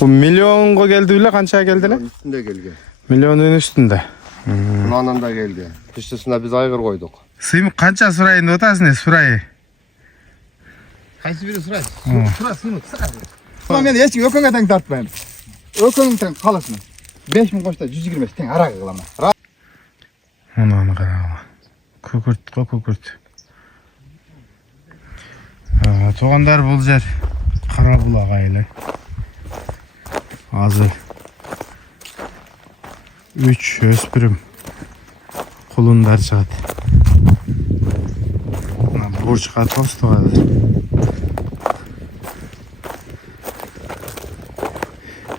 Bu milyonga geldi bile kançaya geldiler? Üstünde geldi. Milyonun üstünde. Bundan da geldi. Dışısına biz aygır koyduk. Sıyım kança surayın otasın ne surayı? Qaysi biri surayı? Sura suyunu sıra. Ulan meni hech kim ökönge teng tartmayın. Ökönün teng kalasın. 5000 koşta 120 teng ara kılama. Onu qarama. Kükürt, kükürt. Toğanдар бұл жер Қарабұлақ айлы. Азыр 3 өспірім құлындар шығады. Борчқа тостығады.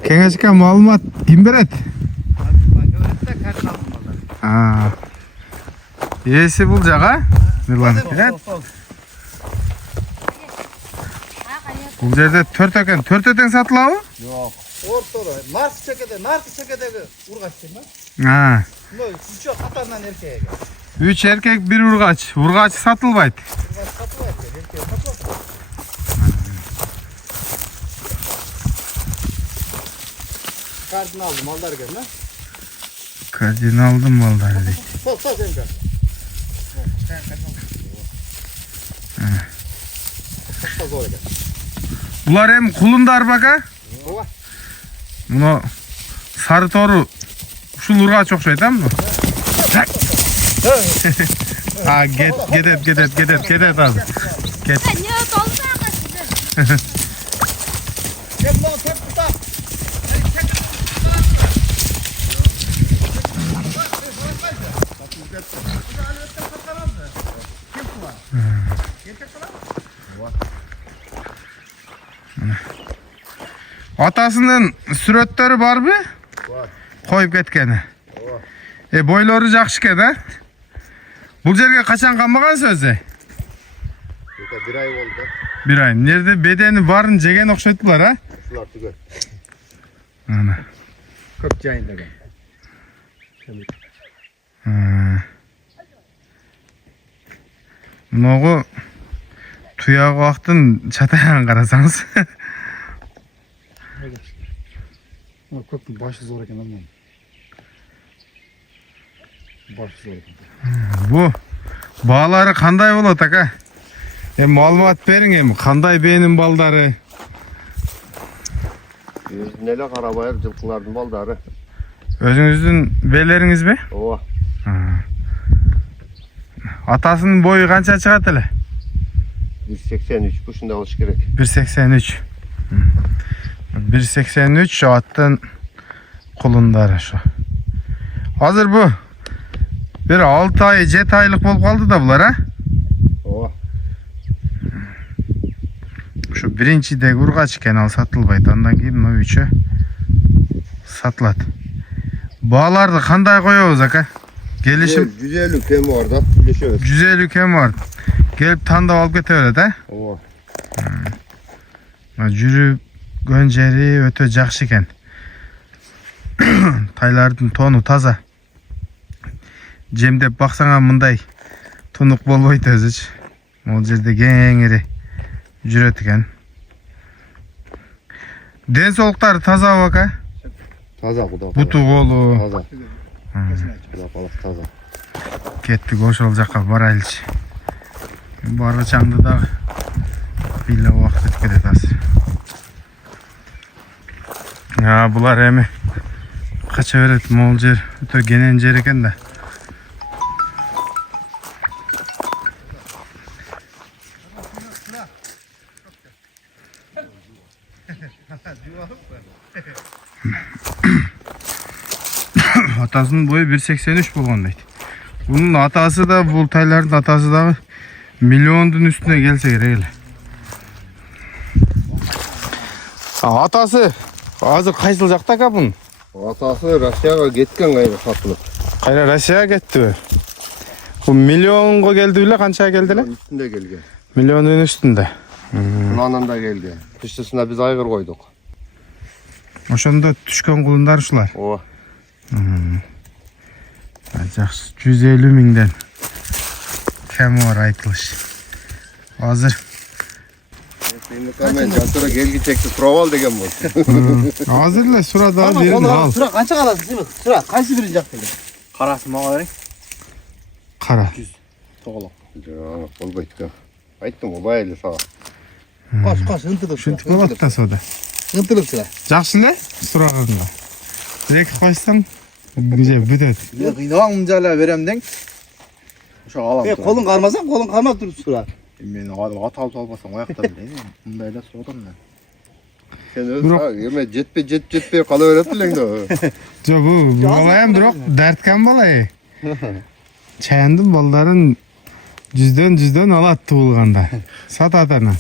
Кеңеске малымат кім береді? Есі бұл жаға? Нұрлан келеді. Бұл жерде төрт өтен сатылауы? Yok. Ortada. Nartı çekedeki urgaç değil mi? Ha. Böyle üçü katarından erkeğe gel. 3 erkek, 1 urgaç. Urgaç satılbaydı. Urgaç satılıyor ki erkeğe satılıyor. Kartını aldım mallar gel lan. Kardini aldım malları dedi. Sol sen gel. Sen zor gel. Bunlar hem kulundar baka. Ova. Bunu sarı toru uşul urgaç okşaydı mı? Ha gedet abi. Get. Niye dolsa kaçtı? Tek bana tek tuta. Atasının сүрөттөрү барбы? Бар. Коюп кеткени. Ова. Бойлору жакшы экен, а? Бул жерге качан камаган сөзү? Bir ay oldu. Bir ay. Nerede bedeni bарын жеген окшойтулар, а? Şular tügür. Ana. Köp cayında gel. Мыногу туягы актын чатайган карасаңыз. Köpün başı zor eken anlam. Başı zor eken. Bu баалары кандай болот ака? Маалымат бериң эми, кандай бээнин балдары? Nele karabayır cılkılardın baldarı. Өзүңүздүн бээлериңизби? Ova. Атасынын бою канча чыгат эле? 183 bu şimdi alış gerek. 1.83. 1.83 аттын кулундары şu. Азыр бу bir 6 ay 7 aylık болуп калды да булар, а? Ova. Şu birincide urgaç eкен, ал сатылбайт. Андан кийин мына үчөө сатылат. Бааларды кандай коебуз ака? Келишим 150 kem var da. Birleşiyoruz. 150 kem var. Gelip tandap alıp kete берет, а? Ova. Жүргөн жери өтө жакшы экен. Тайлардын тону таза. Жемдеп баксаңа мындай тунук болбойт өзүчү. Могул жерде кеңири жүрөт экен. Ден соолуктары тазабы ака? Taza bu da. Буту колу. Taza. Bu da balık taza. Кеттик ошол жакка барайлычы. Баргычаңды дагы билле убакыт өтүп кетет азыр. Булар эми кача берет, могул жер өтө кенен жер экен да. Атасынын бою 1.83 болгон дейт. Bunun atası da, bu tayların atası da milyondun üstüne gelse gerek ele. Atası azır kaysıl jakta ka bunun? Atası Rusya'ya gitken gayrı satılıp. Kayra Rusya'ya gitti. Bu milyonga geldi bile, kançaya geldiler? Üstünde geldi. Milyonun üstünde. Bundan da geldi. Dışısına biz aygır koyduk. Oşonda düşkön kulundar uşular. Ova. Жақсы, 150 миңден кем бар айтылыш. Азыр Hemen sonra gel gidecekti. Proval degen bu. Hazırla sıra daha Tamam, verin oğlum, al. Sıra kança kalasın Simik? Sıra kaysi birinci yaptı? Qarasın mağa bering. Qara. To'g'liq. Yok, olmaydı. Aytdım o bayılı sağ. Koş, ıntılıp. Şunti bo'lat da soda. Intılıp sıra. Yaxshila surag'ingga. Direkt qo'ysang güzel bitet. Men qiynoq munjala berem deng. O'sha alam. Kolun kalmasan kolun kalmaz durur sıra. Men hozir atalib olmasam oyoqda bilaymi? Bundaylar so'radim men. Sen öz sağ. Yeme jetpe qalaveraptilar da. Jo bu bola ham biroq dardkan bola. Chayandim bolaların жүздөн алат туулганда. Сатат аны.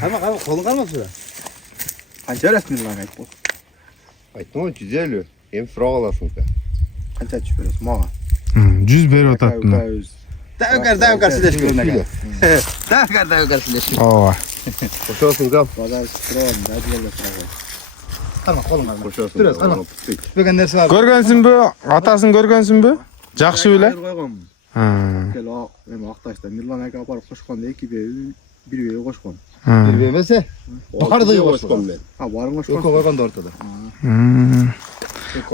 Kalma kolun kalmaz sıra. Qancha berasiz men aytib qo'y. Aytdim o 150. Hem so'rab olasın sen. Qancha tushib berasiz mağa? 100 berip atаттым. Davukar sileşmiyor ne kadar. Davukar sileşmiyor. Ооба. Koşuyorsun kal. Bozor strom, dadilerle so'ragan. Kalma kolun kalmaz. Koşuyorsun. Biraz kalma. Bugün neresi var? Көргөнсүңбү? Атасын көргөнсүңбү? Жакшы беле? Qo'yganman. Ha. Kel o, men Aqtashda Mirlan aka borib qo'shganda 2 bir qo'shgan. Bir vermese. Yukarıda yoğuşkan ben. Ha, borib Yok qo'shgan. koygan da ortada.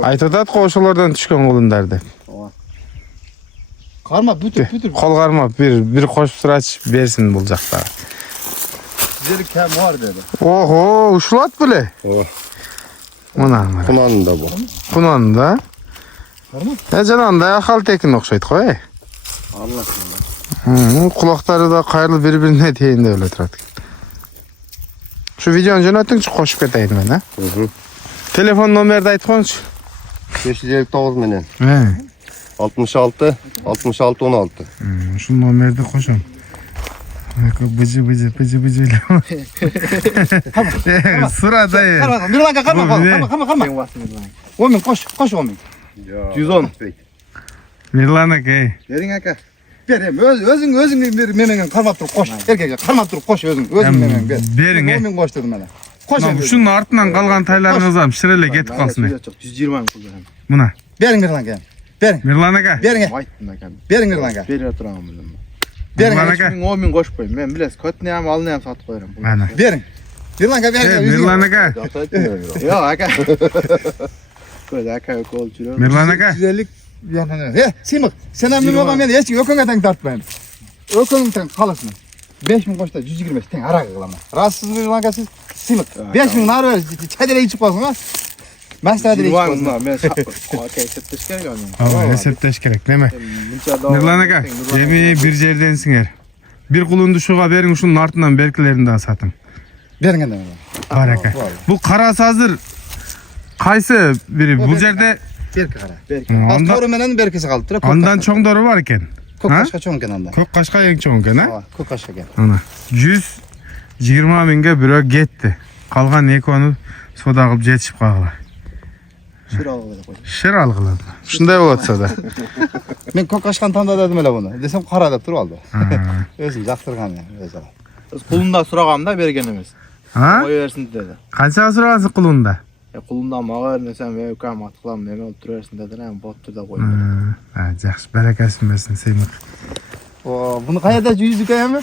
Айтып атат го ошолордон түшкөн кулундар деп. Karma bütür. Кол кармап бир кошуп сурачы берсин бул жакта. Sizleri kem var dedi. Ого, ушулат беле? О, Мына. Kunanın da bu. Кунан да. Karma. Жанагындай акал текин окшойт го. Allah aşkına. Кулактары да кайрылып бири-бирине тейин деп эле турат. Şu videonu жөнөтүңчү кошуп кетейин мен, а? Telefon номерди айтып коюңчу. 559 menen. 66 16. Şu номерди кошом. Быжы. Sıra dayı. Karma. Mirlanka karma kolun. Karma. Sen varsın Mirlan. Omin koş omin. 110. Mirlan aka. Bering aka. Berem özün bir memenden karma durup koş. Erkekler karma durup koş özün memenden ber. Bering, he. Omin koş dedim bana. Koş. Şunun артынан калган тайларыңыз ham ширеле кетип калсын. 120 ming pul berem. Мына. Berin Mirlanka. Berin. Mirlan aka. Berin. Aytdim aka. Berin Mirlanka. Berib turaman bildim. Berin. Mirlan aka. 10 ming qo'shib qo'ying. Men bilasiz, kotni ham, olni ham sotib qo'yaman. Mana. Berin. Mirlanka berin. Mirlan aka. Yo'q aka. Ko'z aka qo'l jurur. Mirlan aka. 150 He, Simik. Sen hem bilmem ben hiç ökönge denk tartmayın. Ököngen kalasın. 5000 koşta 125 ten ara kılama. Rahatsız Mirlanka siz Simik. 5000 nar ver. Çadire içip olsun ha. Maslahadire içip olsun. Men aka esepteş kerak onu. Ооба, эсептеш керек, неме? Mirlan aka, эми бир жерденсиңер. Бир кулунду шуга бериң, ушунун артынан беркилерин да сатың. Berin de. Бар aka. Бул кара сазыр кайсы бири? Бул жерде Berki kara. Анда- Toru menen berkisi kaldı. Tura андан чоңдору бар экен. Kok Ha? kaşka çoğun kenanda. Көк кашка эң чоң экен, а? Kok kaşka gel. Ана 120 миңге бирөө кетти. Калган экөөнү сода кылып жетишип калгыла. Şir alıp qo'y. Шер алгыла. Ушундай болуп атса да. Men kok kaşkan tanda dedim hele bunu. Desem kara dep turup aldı. Özüm jaktırgan ya. Özüm. Biz qulundan so'raganimda bergan emas. Ha? Qo'yaversin dedi. Канчага сурагансың кулунда? Qulundan mağa versem ve ukam atqılam meni o'ltiraversin dedilar. Ham botda da qo'ydim. Ha, жакшы, баракасын берсин, Сеймик. Bunu kayada yüzük ayamı?